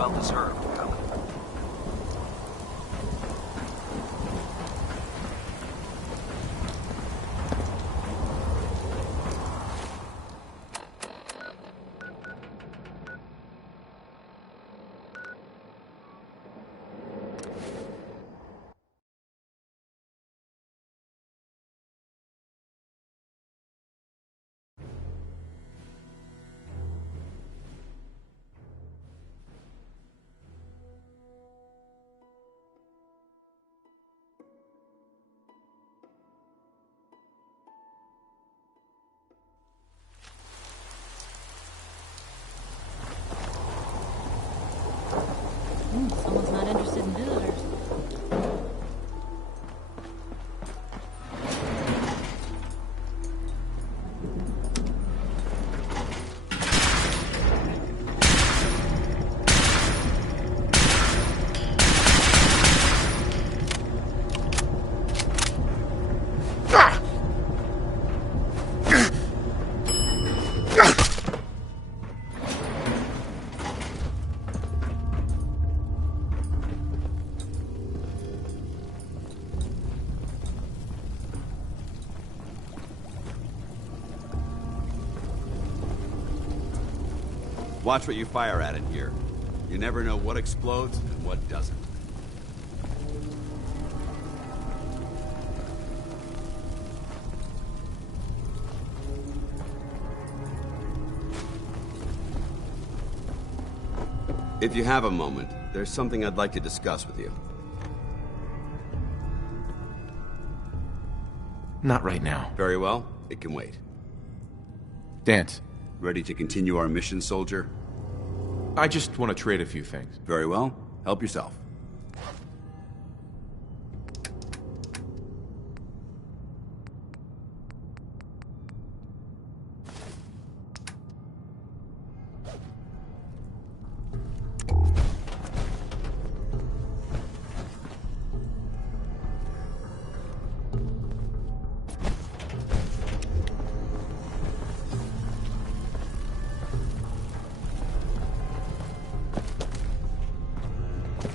well deserved, Cullen. Someone's not interested in visitors. Watch what you fire at in here. You never know what explodes and what doesn't. If you have a moment, there's something I'd like to discuss with you. Not right now. Very well, it can wait. Dance. Ready to continue our mission, soldier? I just want to trade a few things. Very well. Help yourself.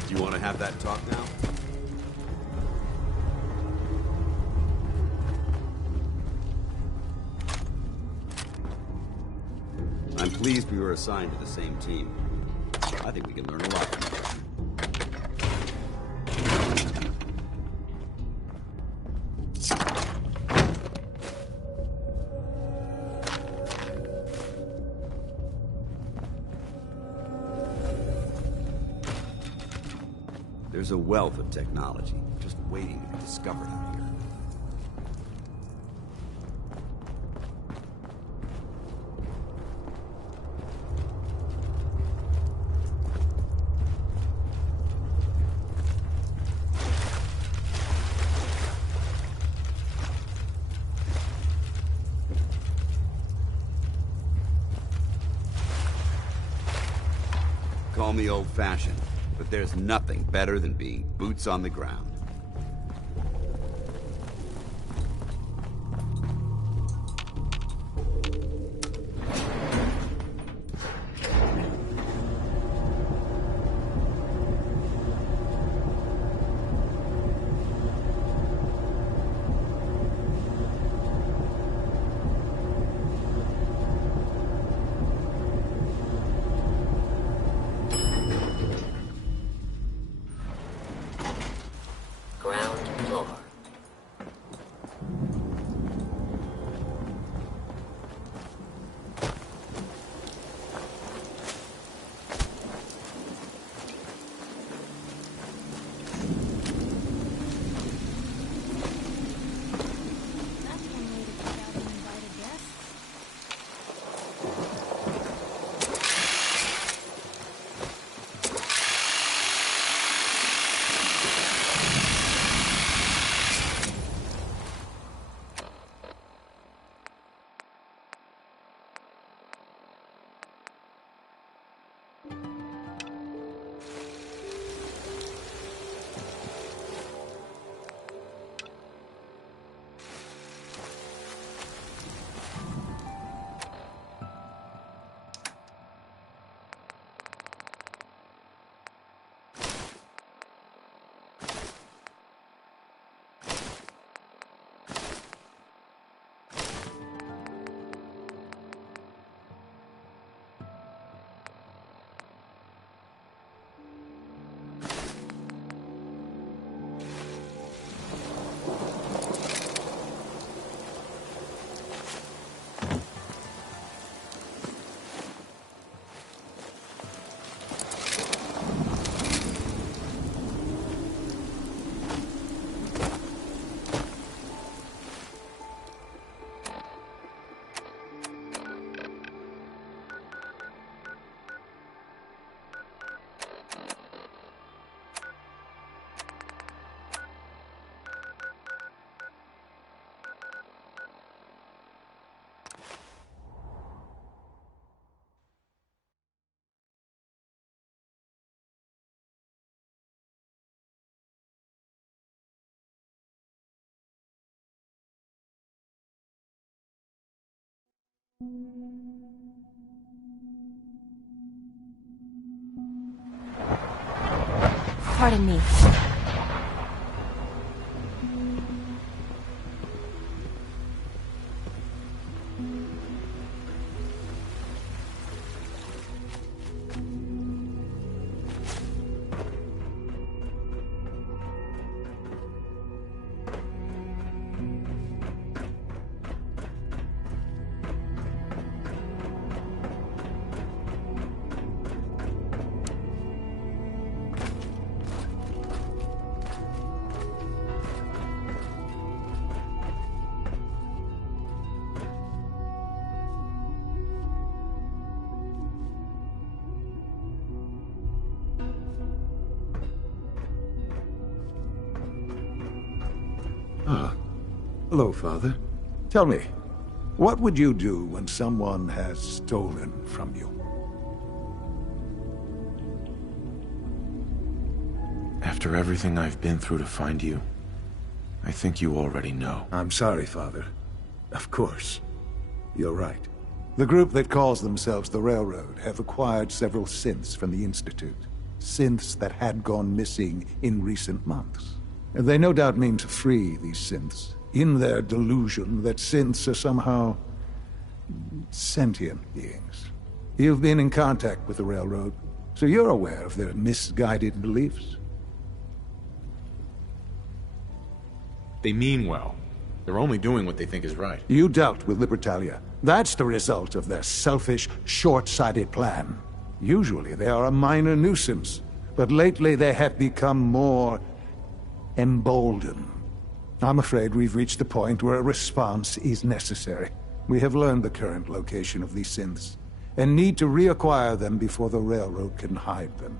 Do you want to have that talk now? I'm pleased we were assigned to the same team. I think we can learn a lot from each other. There's a wealth of technology just waiting to be discovered out here. Call me old-fashioned, but there's nothing better than being boots on the ground. Pardon me. Hello, Father. Tell me, what would you do when someone has stolen from you? After everything I've been through to find you, I think you already know. I'm sorry, Father. Of course. You're right. The group that calls themselves the Railroad have acquired several synths from the Institute. Synths that had gone missing in recent months. They no doubt mean to free these synths, in their delusion that synths are somehow sentient beings. You've been in contact with the Railroad, so you're aware of their misguided beliefs. They mean well. They're only doing what they think is right. You dealt with Libertalia. That's the result of their selfish, short-sighted plan. Usually they are a minor nuisance, but lately they have become more emboldened. I'm afraid we've reached the point where a response is necessary. We have learned the current location of these synths, and need to reacquire them before the Railroad can hide them.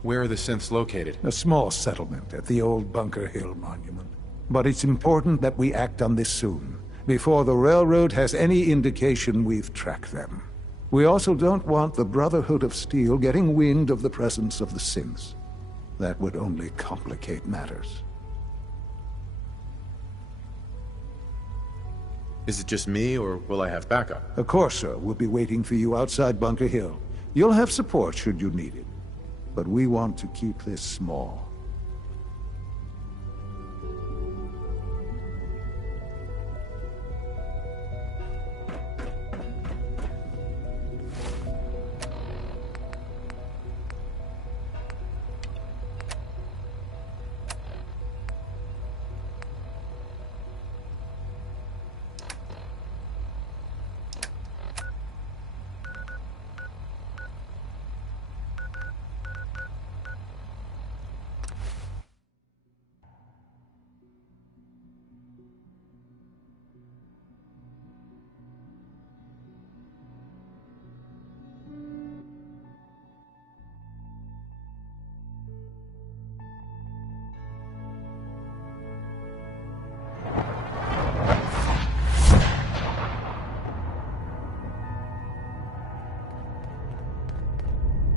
Where are the synths located? A small settlement at the old Bunker Hill Monument. But it's important that we act on this soon, before the Railroad has any indication we've tracked them. We also don't want the Brotherhood of Steel getting wind of the presence of the synths. That would only complicate matters. Is it just me, or will I have backup? A Corsa will be waiting for you outside Bunker Hill. You'll have support should you need it. But we want to keep this small.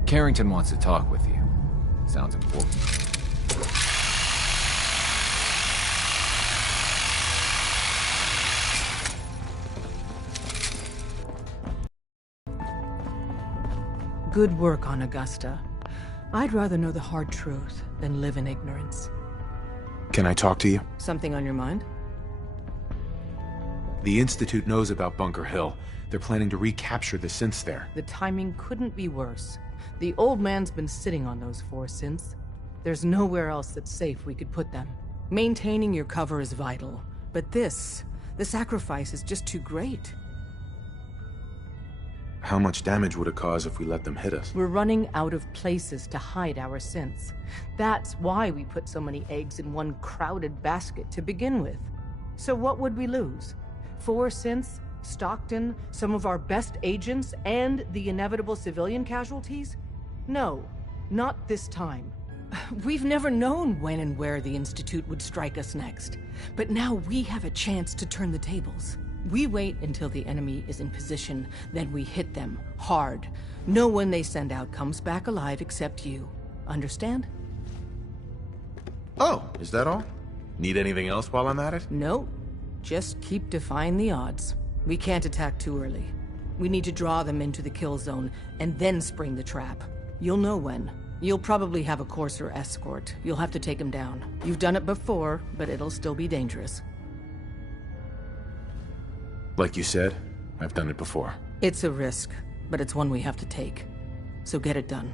Carrington wants to talk with you. Sounds important. Good work on Augusta. I'd rather know the hard truth than live in ignorance. Can I talk to you? Something on your mind? The Institute knows about Bunker Hill. They're planning to recapture the synths there. The timing couldn't be worse. The old man's been sitting on those 4 synths. There's nowhere else that's safe we could put them. Maintaining your cover is vital, but the sacrifice is just too great. How much damage would it cause if we let them hit us? We're running out of places to hide our synths. That's why we put so many eggs in one crowded basket to begin with. So what would we lose? 4 synths, Stockton, some of our best agents, and the inevitable civilian casualties? No, not this time. We've never known when and where the Institute would strike us next. But now we have a chance to turn the tables. We wait until the enemy is in position, then we hit them hard. No one they send out comes back alive except you. Understand? Oh, is that all? Need anything else while I'm at it? No. Just keep defying the odds. We can't attack too early. We need to draw them into the kill zone, and then spring the trap. You'll know when. You'll probably have a Courser escort. You'll have to take him down. You've done it before, but it'll still be dangerous. Like you said, I've done it before. It's a risk, but it's one we have to take. So get it done.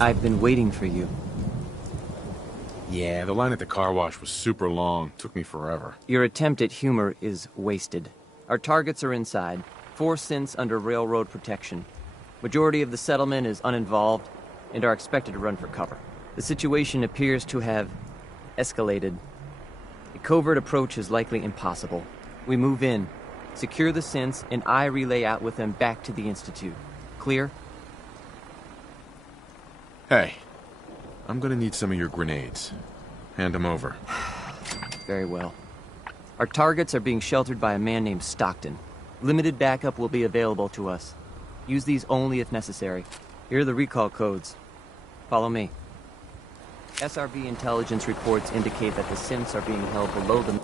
I've been waiting for you. Yeah, the line at the car wash was super long. Took me forever. Your attempt at humor is wasted. Our targets are inside. 4 synths under railroad protection. Majority of the settlement is uninvolved and are expected to run for cover. The situation appears to have escalated. A covert approach is likely impossible. We move in, Secure the synths, and I relay out with them back to the Institute. Clear? Hey, I'm gonna need some of your grenades. Hand them over. Very well. Our targets are being sheltered by a man named Stockton. Limited backup will be available to us. Use these only if necessary. Here are the recall codes. Follow me. SRB intelligence reports indicate that the synths are being held below the...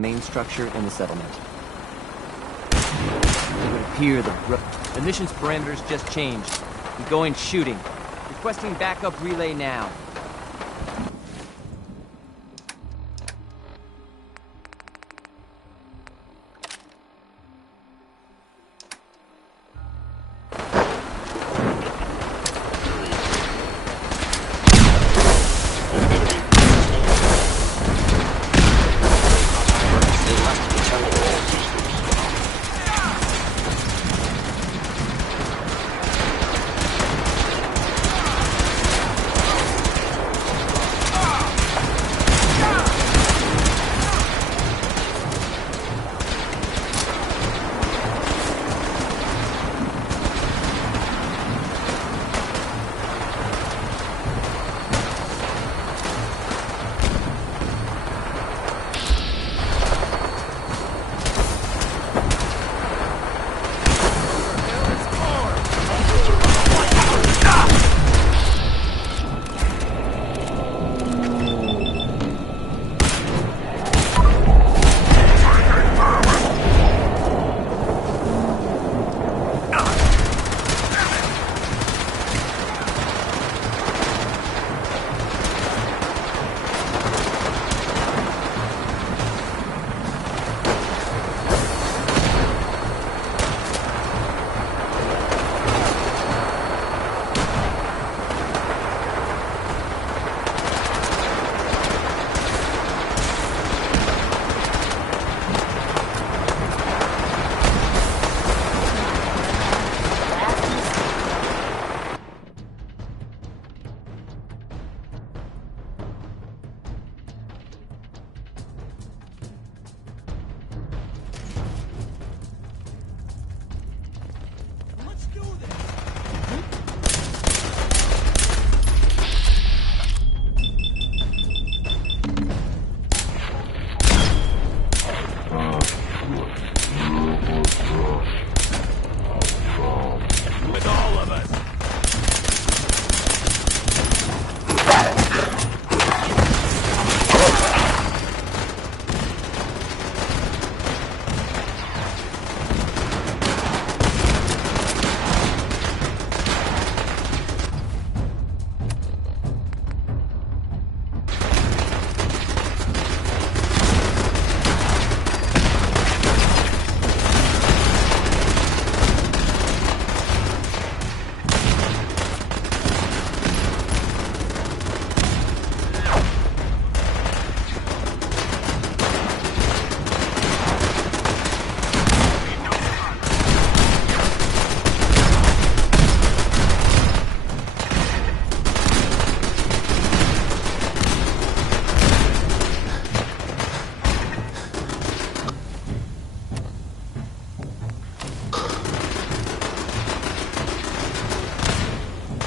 main structure in the settlement. It would appear the mission's parameters just changed. I'm going shooting. Requesting backup relay now.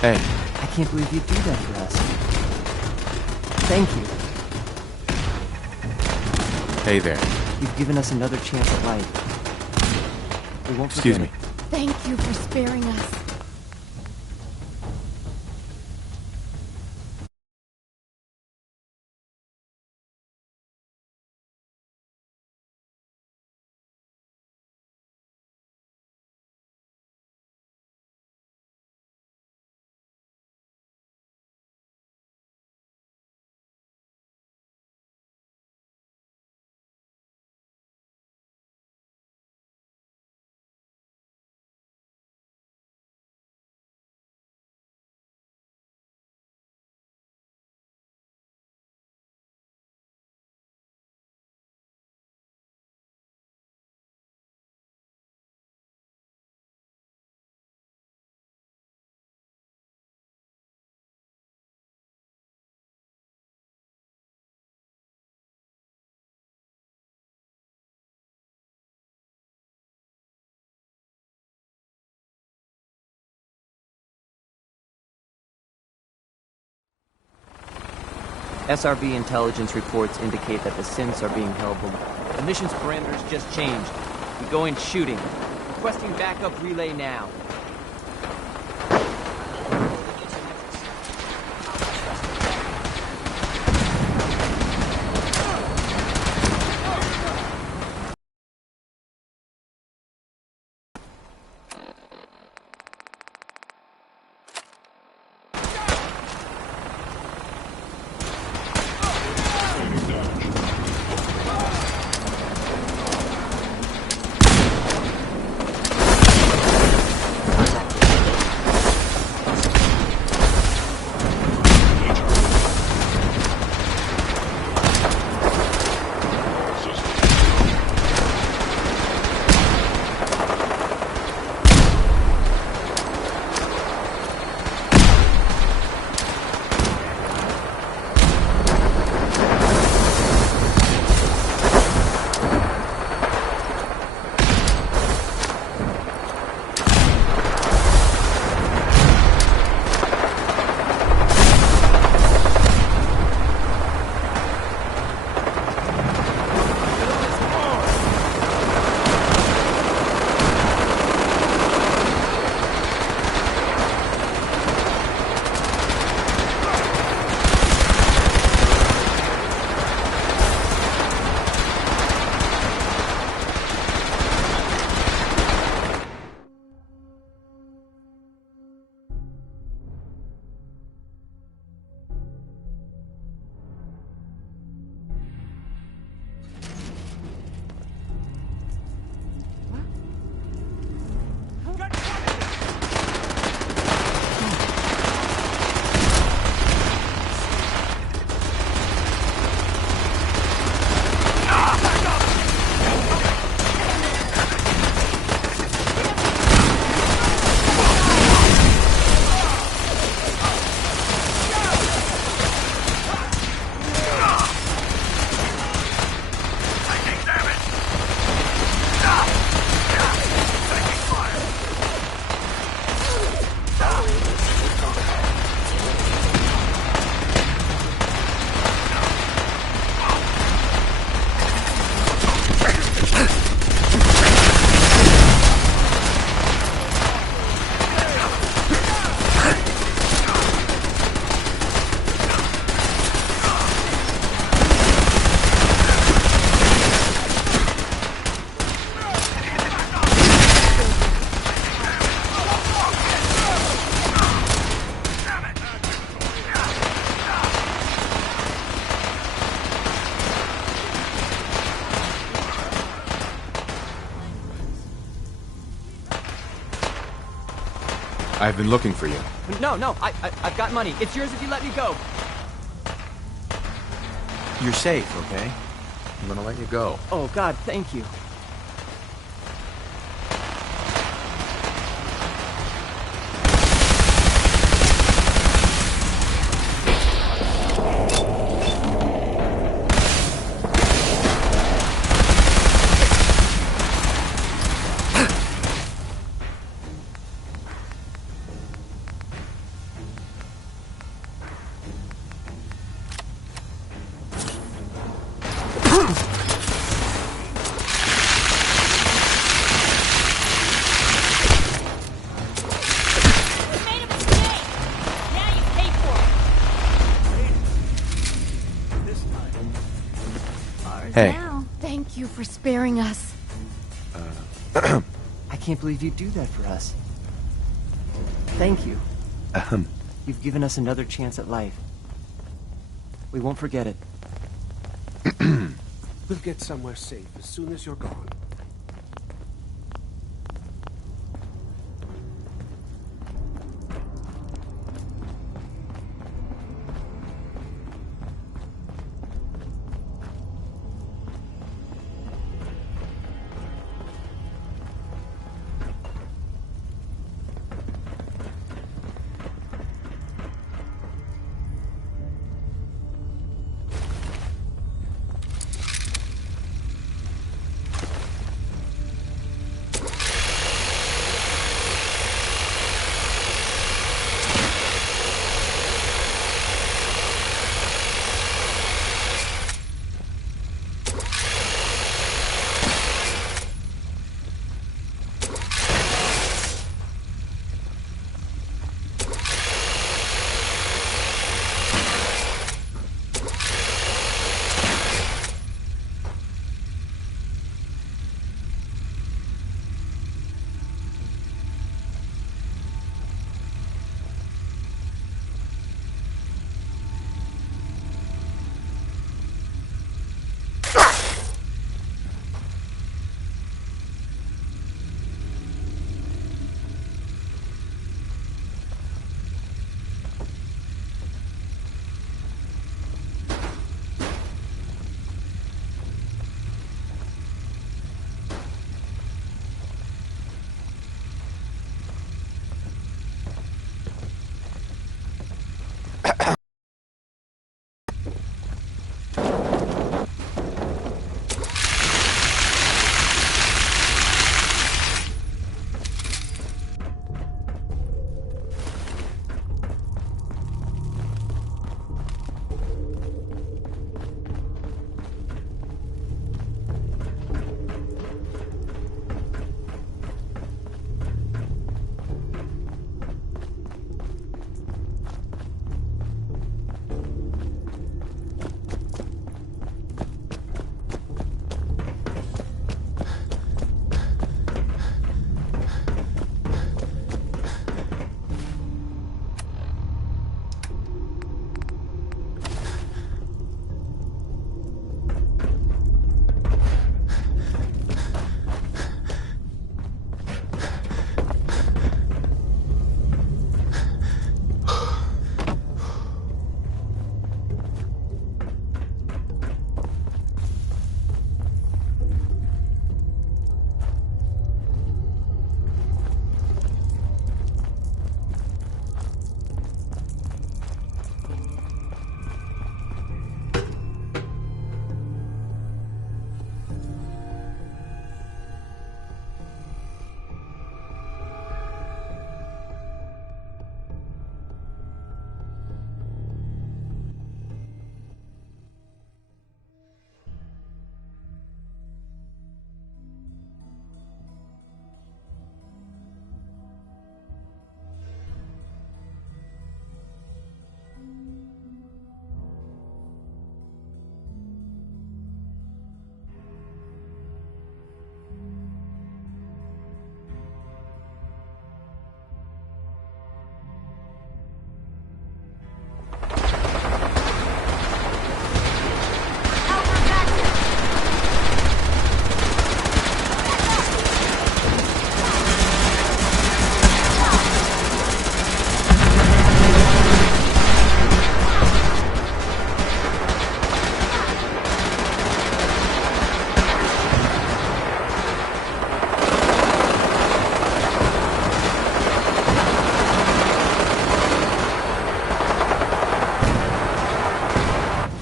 Hey, I can't believe you'd do that for us. Thank you. hey there. You've given us another chance at life. We won't Excuse forget me. it. Thank you for sparing us. SRB intelligence reports indicate that the synths are being held. The mission's parameters just changed. We're going shooting. Requesting backup relay now. I've been looking for you. No, I've got money. It's yours if you let me go. You're safe, okay? I'm gonna let you go. Oh, God, thank you. Hey. now. Thank you for sparing us. I can't believe you'd do that for us. Thank you. You've given us another chance at life. We won't forget it. We'll get somewhere safe as soon as you're gone.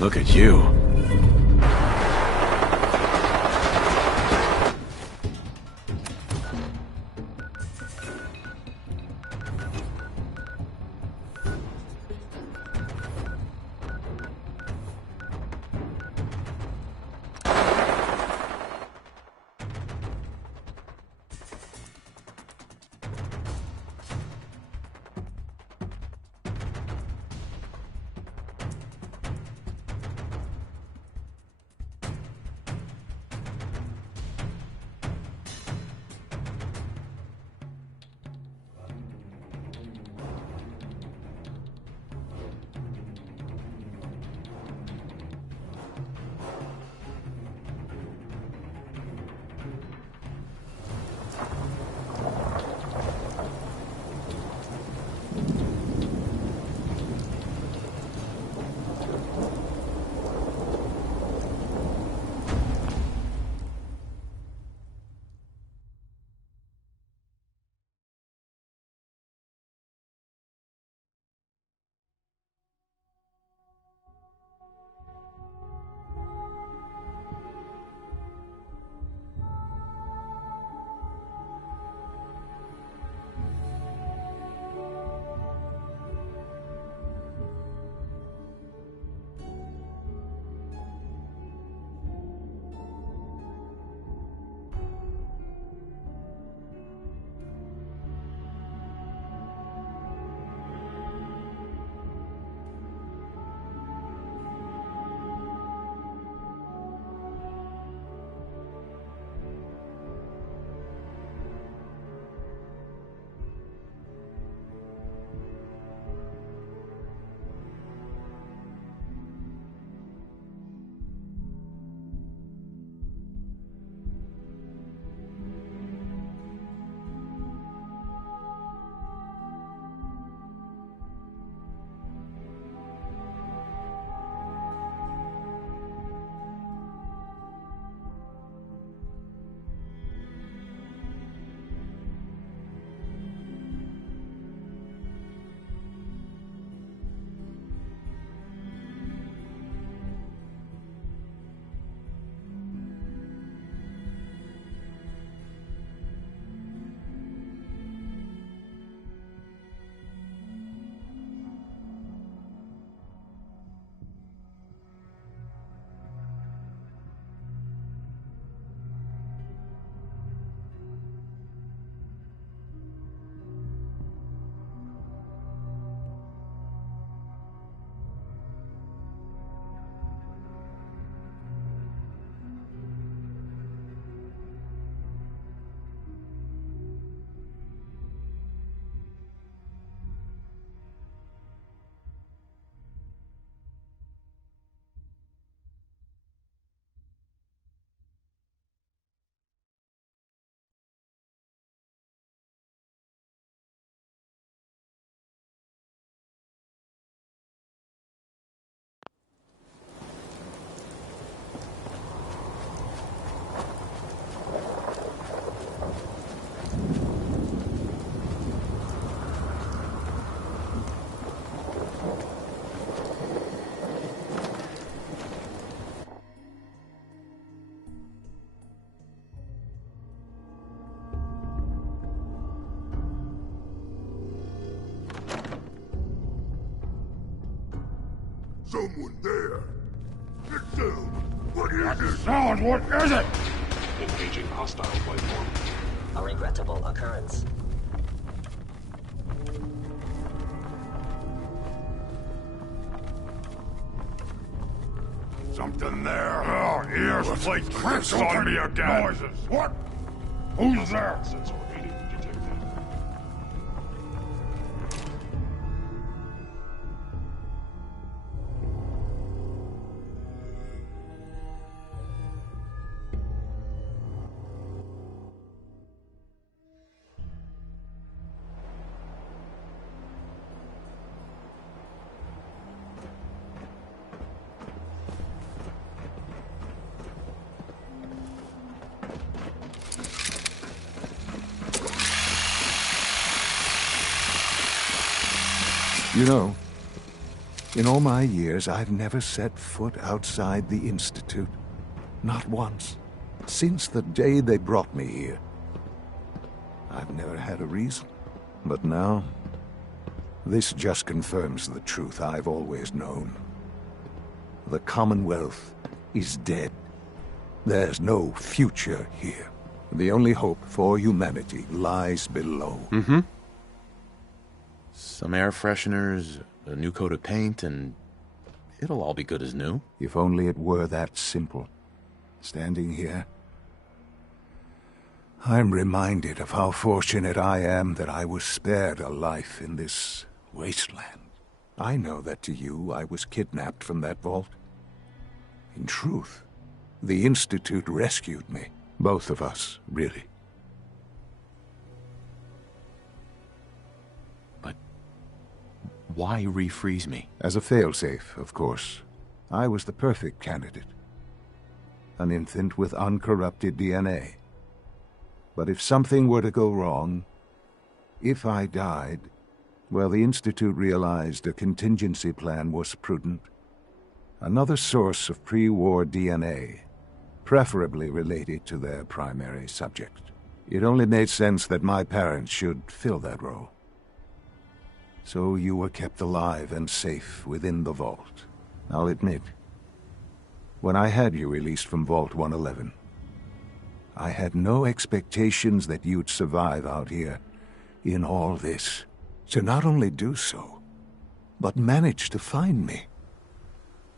Look at you. Someone there. Get down. What is it? Sound, what is it? Engaging hostile life form. A regrettable occurrence. Something there. Oh, ears plate clicks on me again. Noises. What? Who's there? Sensor reading detected. You know, in all my years, I've never set foot outside the Institute. Not once. Since the day they brought me here. I've never had a reason. But now, this just confirms the truth I've always known. The Commonwealth is dead. There's no future here. The only hope for humanity lies below. Mm-hmm. Some air fresheners, a new coat of paint, and it'll all be good as new. If only it were that simple. Standing here, I'm reminded of how fortunate I am that I was spared a life in this wasteland. I know that to you, I was kidnapped from that vault. In truth, the Institute rescued me. Both of us, really. Why refreeze me? As a failsafe, of course. I was the perfect candidate. An infant with uncorrupted DNA. But if something were to go wrong, if I died, well, the Institute realized a contingency plan was prudent. Another source of pre-war DNA, preferably related to their primary subject. It only made sense that my parents should fill that role. So you were kept alive and safe within the vault. I'll admit, when I had you released from Vault 111, I had no expectations that you'd survive out here in all this. To not only do so, but manage to find me.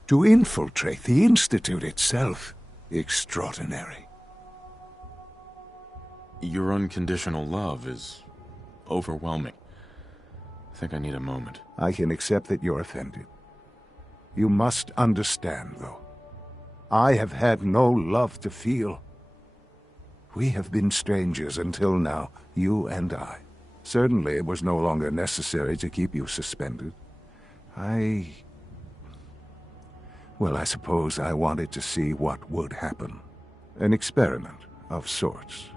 To infiltrate the Institute itself. Extraordinary. Your unconditional love is overwhelming. I think I need a moment. I can accept that you're offended. You must understand, though. I have had no love to feel. We have been strangers until now, you and I. Certainly it was no longer necessary to keep you suspended. Well, I suppose I wanted to see what would happen. An experiment of sorts.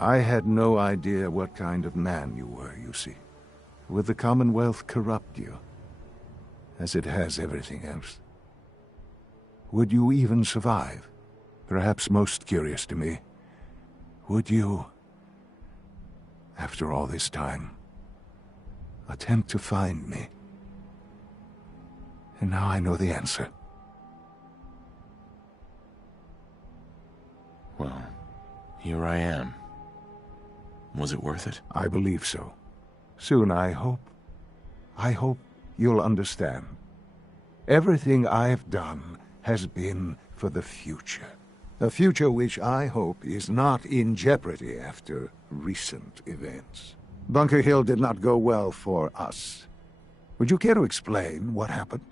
I had no idea what kind of man you were, you see. Would the Commonwealth corrupt you, as it has everything else? Would you even survive? Perhaps most curious to me, would you, after all this time, attempt to find me? And now I know the answer. Well, here I am. Was it worth it? I believe so. Soon, I hope. I hope you'll understand. Everything I've done has been for the future. A future which I hope is not in jeopardy after recent events. Bunker Hill did not go well for us. Would you care to explain what happened?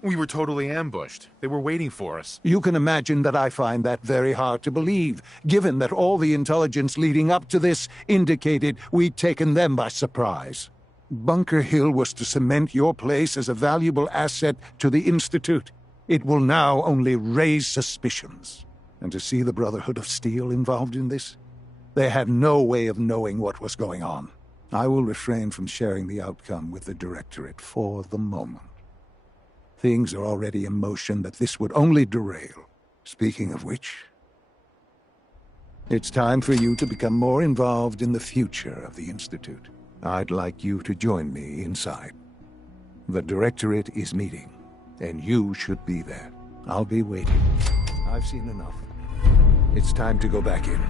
We were totally ambushed. They were waiting for us. You can imagine that I find that very hard to believe, given that all the intelligence leading up to this indicated we'd taken them by surprise. Bunker Hill was to cement your place as a valuable asset to the Institute. It will now only raise suspicions. And to see the Brotherhood of Steel involved in this? They had no way of knowing what was going on. I will refrain from sharing the outcome with the Directorate for the moment. Things are already in motion that this would only derail. Speaking of which, it's time for you to become more involved in the future of the Institute. I'd like you to join me inside. The Directorate is meeting, and you should be there. I'll be waiting. I've seen enough. It's time to go back in.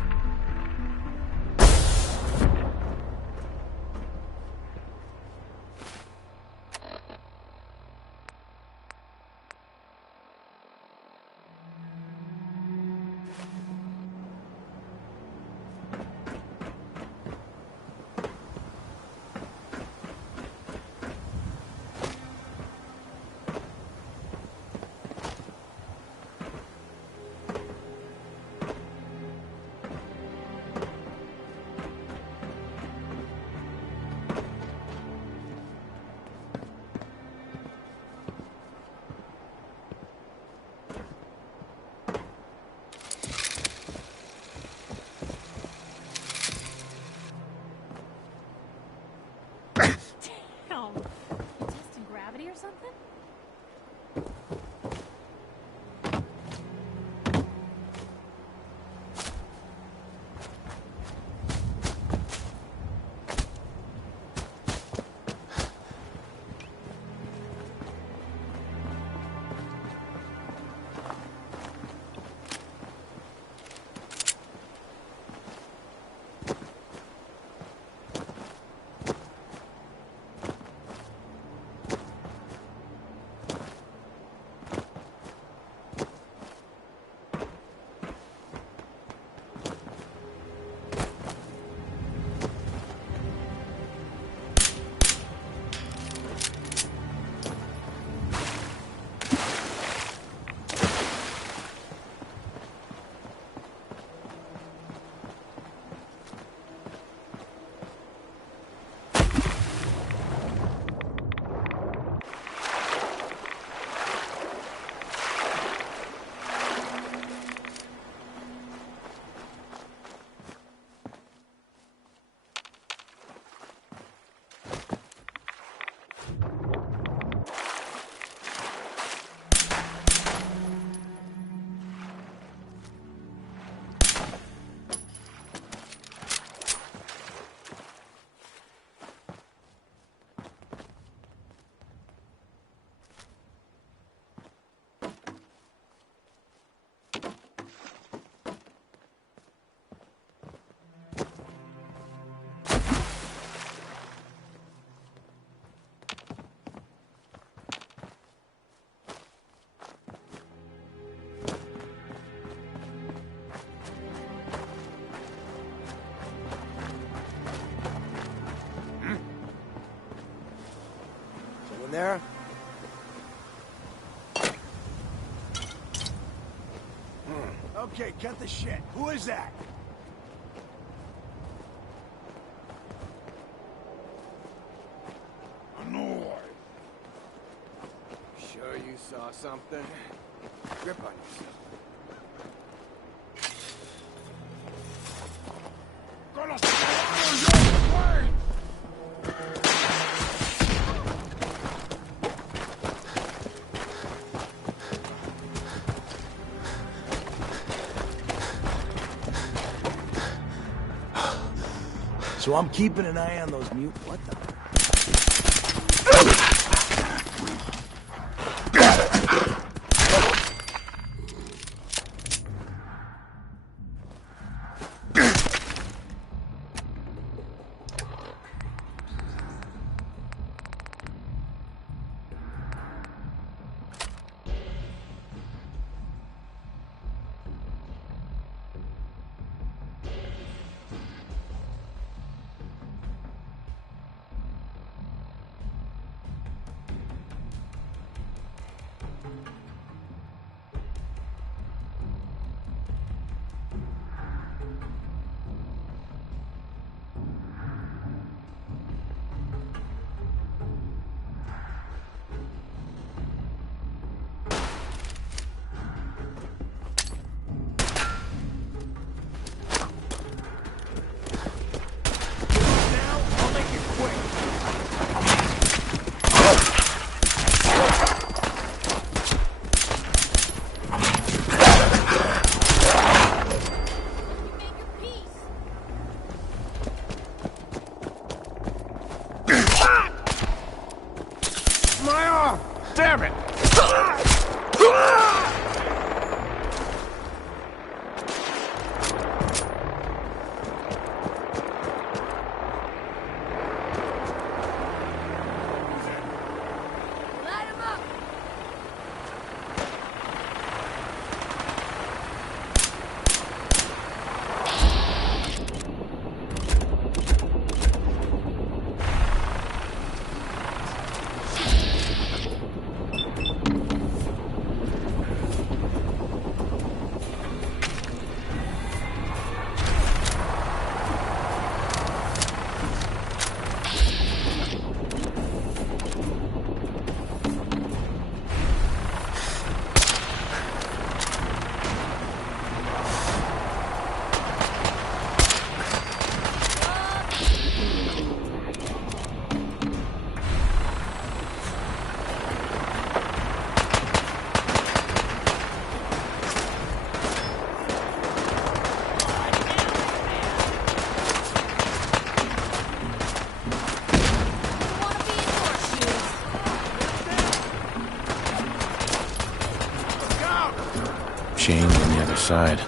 Damn! You testing gravity or something? There? Okay, cut the shit. Who is that? No. Sure you saw something? Grip on yourself. Gonna swallow your brain! So I'm keeping an eye on those mute... What the... damn it! Shane's on the other side.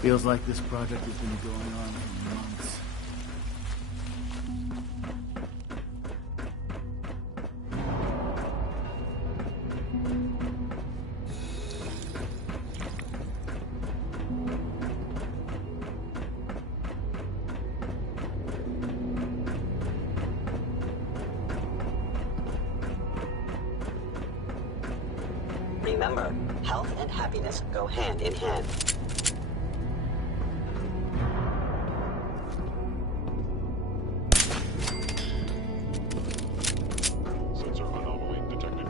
Feels like this project has been going on for months. Remember, health and happiness go hand in hand. Sensor anomaly detected.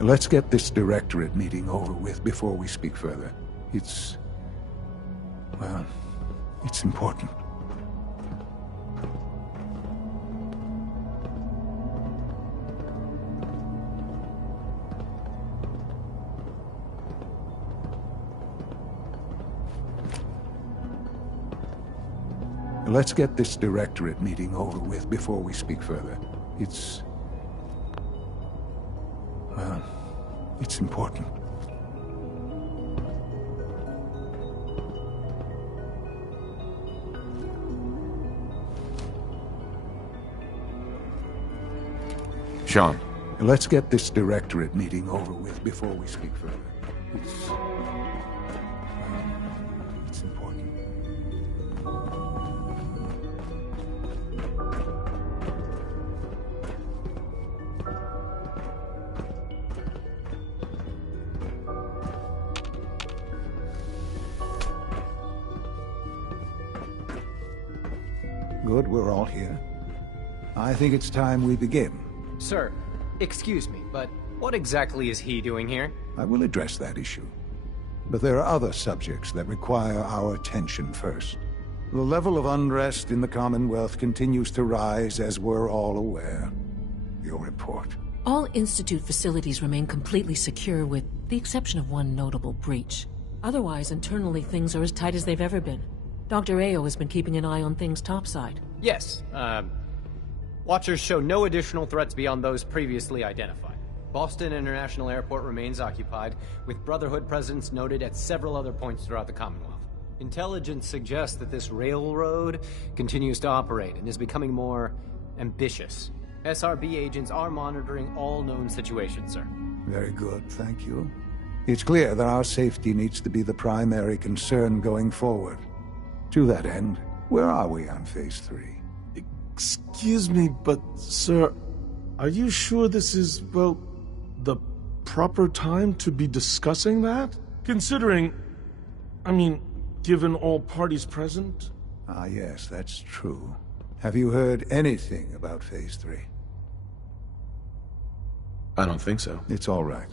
Let's get this directorate meeting over with before we speak further. Well, it's important. Let's get this directorate meeting over with before we speak further. Well, it's important. Sean. Let's get this directorate meeting over with before we speak further. It's important. Good, we're all here. I think it's time we begin. Sir, excuse me, but what exactly is he doing here? I will address that issue. But there are other subjects that require our attention first. The level of unrest in the Commonwealth continues to rise, as we're all aware. Your report. All Institute facilities remain completely secure with the exception of one notable breach. Otherwise, internally things are as tight as they've ever been. Dr. Ao has been keeping an eye on things topside. Yes, Watchers show no additional threats beyond those previously identified. Boston International Airport remains occupied, with Brotherhood presence noted at several other points throughout the Commonwealth. Intelligence suggests that this railroad continues to operate and is becoming more ambitious. SRB agents are monitoring all known situations, sir. Very good, thank you. It's clear that our safety needs to be the primary concern going forward. To that end, where are we on Phase 3? Excuse me, but, sir, are you sure this is, well, the proper time to be discussing that? Considering, given all parties present? Ah, yes, that's true. Have you heard anything about Phase 3? I don't think so. It's all right.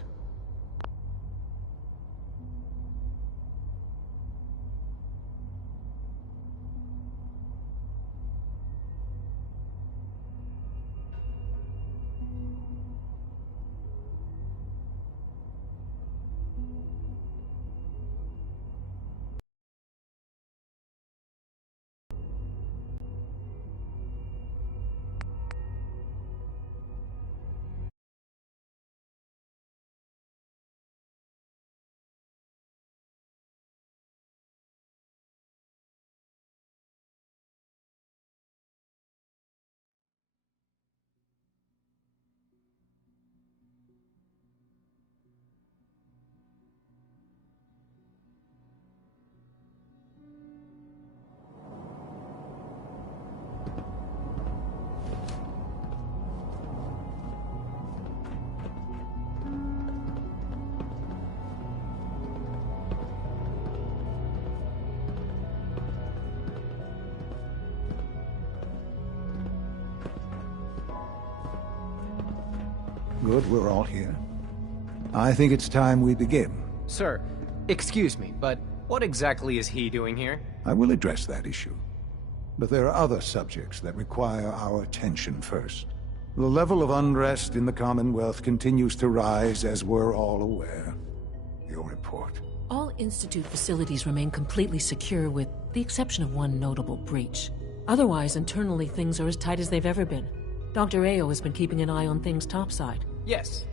Good, we're all here. I think it's time we begin. Sir, excuse me, but what exactly is he doing here? I will address that issue. But there are other subjects that require our attention first. The level of unrest in the Commonwealth continues to rise, as we're all aware. Your report. All Institute facilities remain completely secure with the exception of one notable breach. Otherwise, internally things are as tight as they've ever been. Dr. Ao has been keeping an eye on things topside. Yes,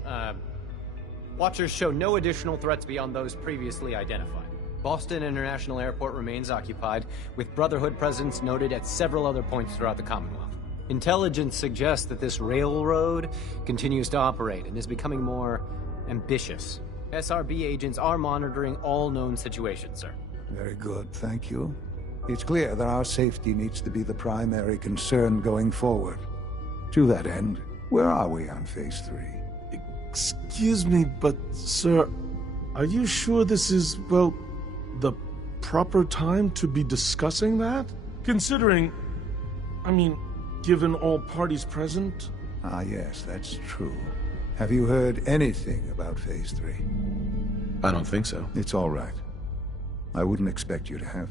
Watchers show no additional threats beyond those previously identified. Boston International Airport remains occupied, with Brotherhood presence noted at several other points throughout the Commonwealth. Intelligence suggests that this railroad continues to operate and is becoming more ambitious. SRB agents are monitoring all known situations, sir. Very good, thank you. It's clear that our safety needs to be the primary concern going forward. To that end, where are we on Phase 3? Excuse me, but, sir, are you sure this is, well, the proper time to be discussing that? Considering, given all parties present? Ah, yes, that's true. Have you heard anything about Phase 3? I don't think so. It's all right. I wouldn't expect you to have.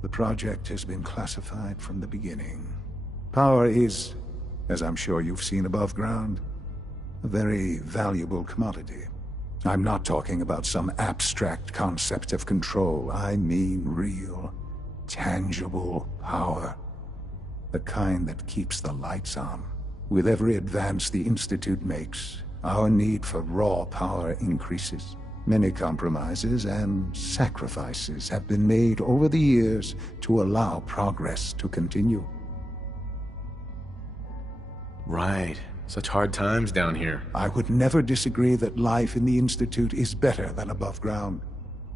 The project has been classified from the beginning. Power is, as I'm sure you've seen above ground, a very valuable commodity. I'm not talking about some abstract concept of control. I mean real, tangible power. The kind that keeps the lights on. With every advance the Institute makes, our need for raw power increases. Many compromises and sacrifices have been made over the years to allow progress to continue. Right. Such hard times down here. I would never disagree that life in the Institute is better than above ground.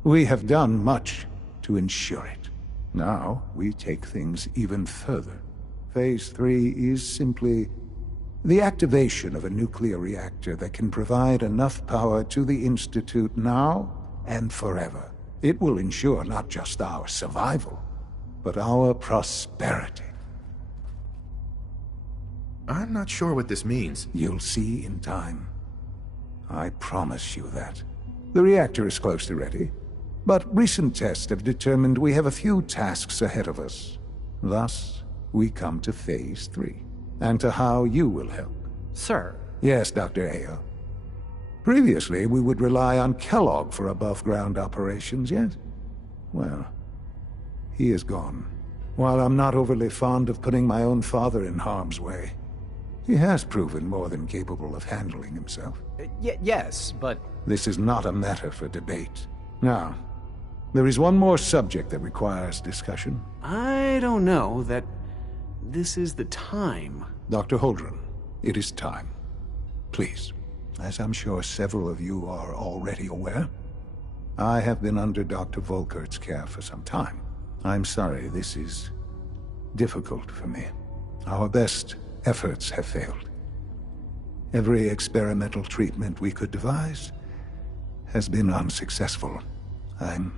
We have done much to ensure it. Now, we take things even further. Phase 3 is simply the activation of a nuclear reactor that can provide enough power to the Institute now and forever. It will ensure not just our survival, but our prosperity. I'm not sure what this means. You'll see in time. I promise you that. The reactor is close to ready. But recent tests have determined we have a few tasks ahead of us. Thus, we come to Phase 3, and to how you will help. Sir. Yes, Dr. Ayo. Previously, we would rely on Kellogg for above-ground operations, yes? Well, he is gone. While I'm not overly fond of putting my own father in harm's way, he has proven more than capable of handling himself. Yes, but... This is not a matter for debate. Now, there is one more subject that requires discussion. I don't know that this is the time. Dr. Holdren, it is time. Please, as I'm sure several of you are already aware, I have been under Dr. Volkert's care for some time. I'm sorry this is difficult for me. Our best efforts have failed. Every experimental treatment we could devise has been unsuccessful. I'm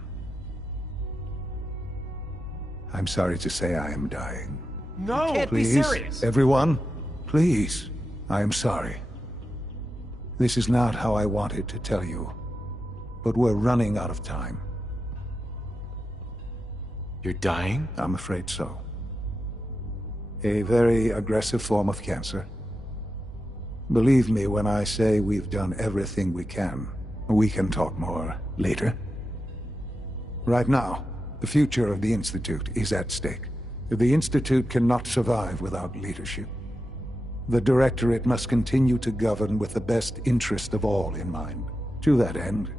sorry to say I am dying. No! You can't Please, be serious! Everyone, please, I am sorry. This is not how I wanted to tell you, but we're running out of time. You're dying? I'm afraid so. A very aggressive form of cancer. Believe me when I say we've done everything we can. We can talk more later. Right now, the future of the Institute is at stake. The Institute cannot survive without leadership. The Directorate must continue to govern with the best interest of all in mind. To that end,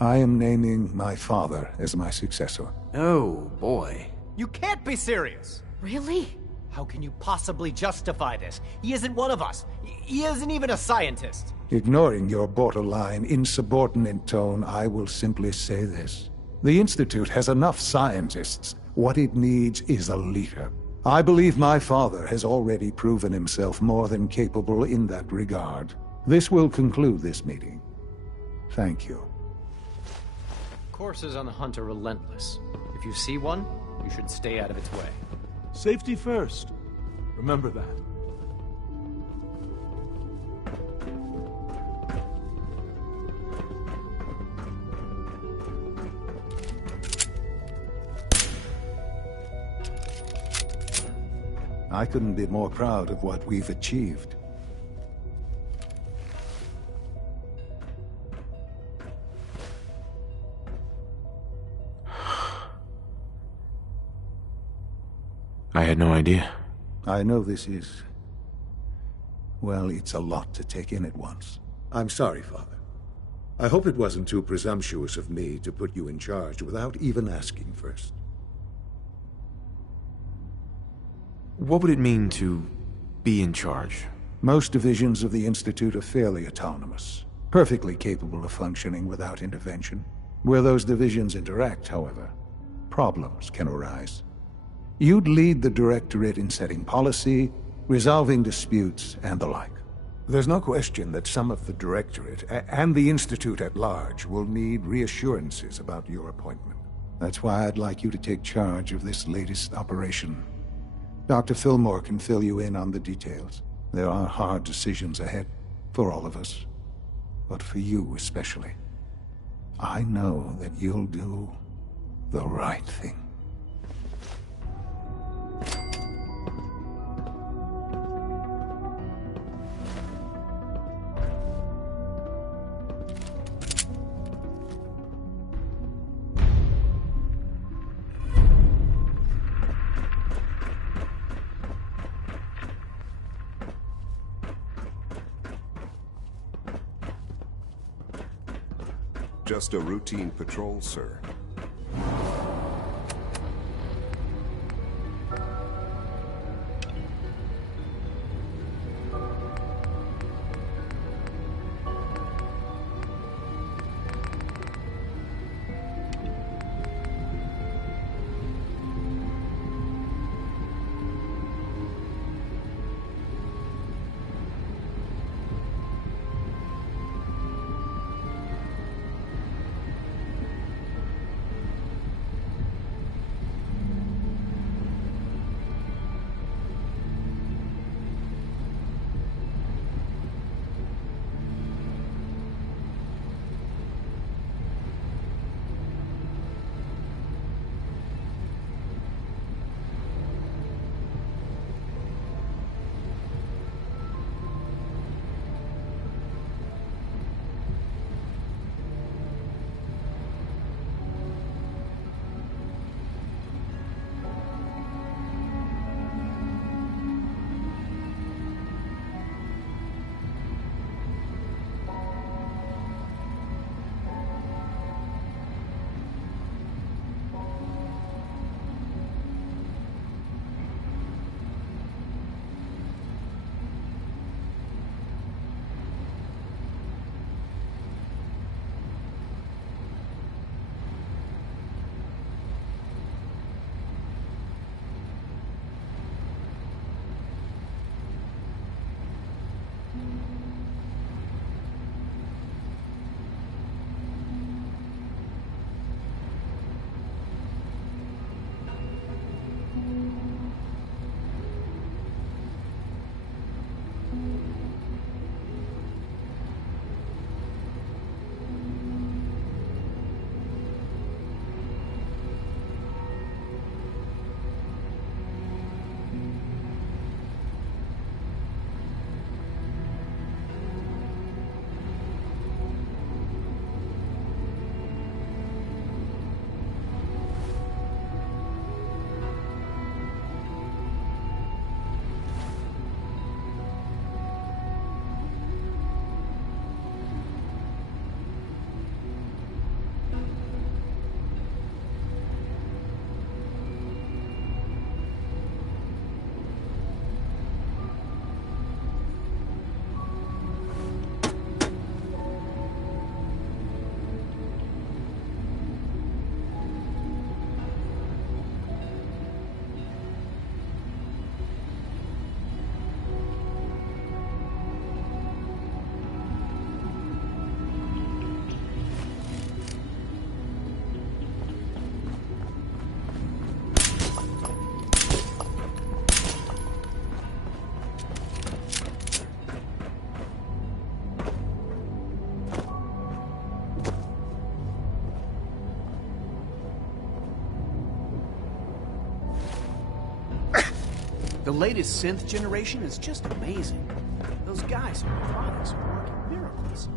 I am naming my father as my successor. Oh, boy. You can't be serious! Really? How can you possibly justify this? He isn't one of us. He isn't even a scientist. Ignoring your borderline, insubordinate tone, I will simply say this. The Institute has enough scientists. What it needs is a leader. I believe my father has already proven himself more than capable in that regard. This will conclude this meeting. Thank you. Coursers on the hunt are relentless. If you see one, you should stay out of its way. Safety first. Remember that. I couldn't be more proud of what we've achieved. I had no idea. I know this is... well, it's a lot to take in at once. I'm sorry, Father. I hope it wasn't too presumptuous of me to put you in charge without even asking first. What would it mean to be in charge? Most divisions of the Institute are fairly autonomous, perfectly capable of functioning without intervention. Where those divisions interact, however, problems can arise. You'd lead the Directorate in setting policy, resolving disputes, and the like. There's no question that some of the Directorate, and the Institute at large, will need reassurances about your appointment. That's why I'd like you to take charge of this latest operation. Dr. Fillmore can fill you in on the details. There are hard decisions ahead, for all of us. But for you especially. I know that you'll do the right thing. Just a routine patrol, sir. The latest synth generation is just amazing. Those guys and products are working miracles.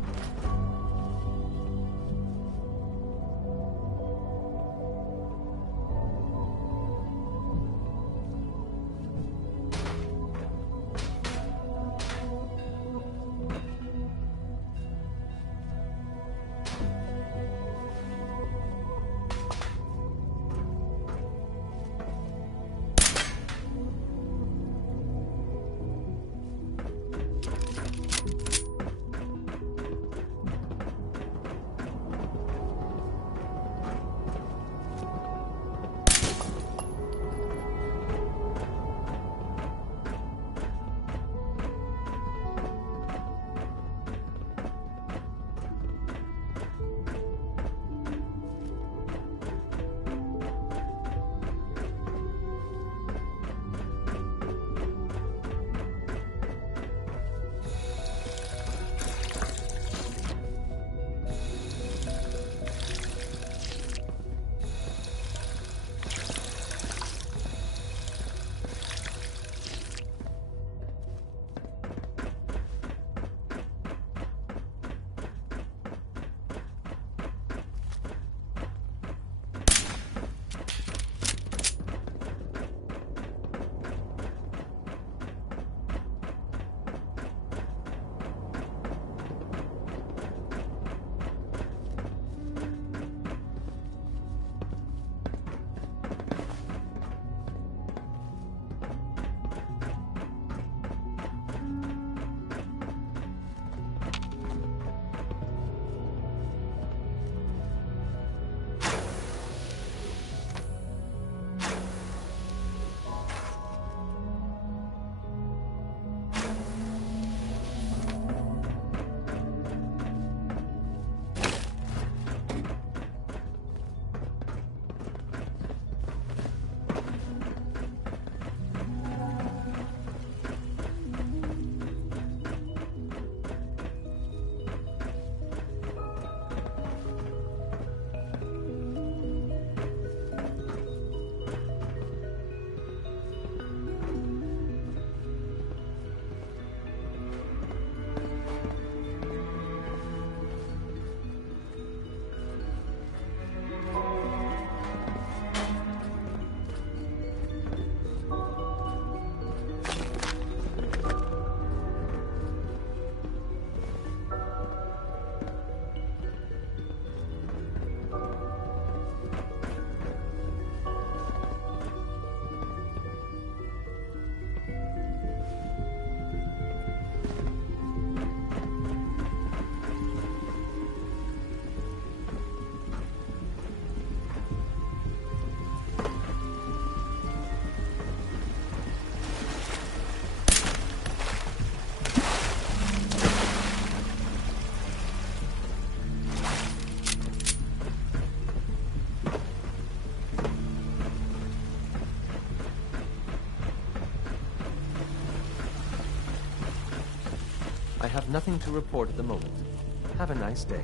I have nothing to report at the moment. Have a nice day.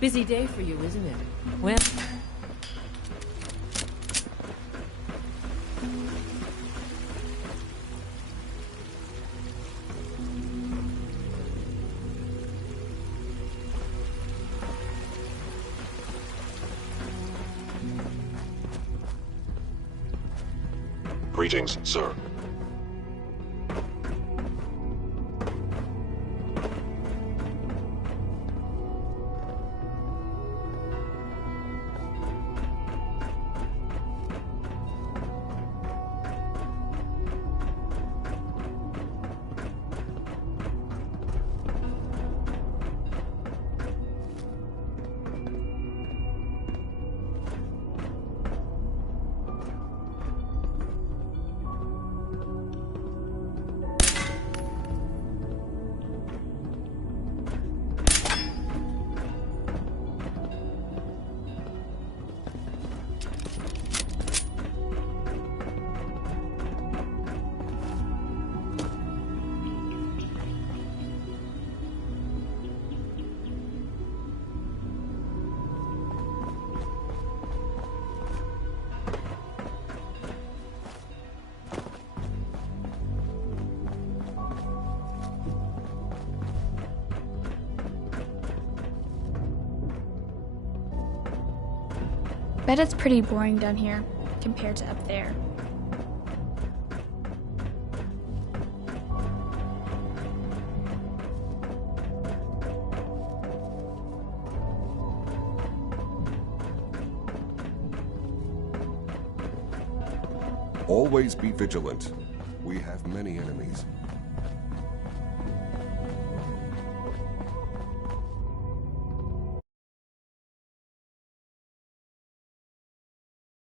Busy day for you, isn't it? Well... Greetings, sir. Bet it's pretty boring down here compared to up there. Always be vigilant. We have many enemies.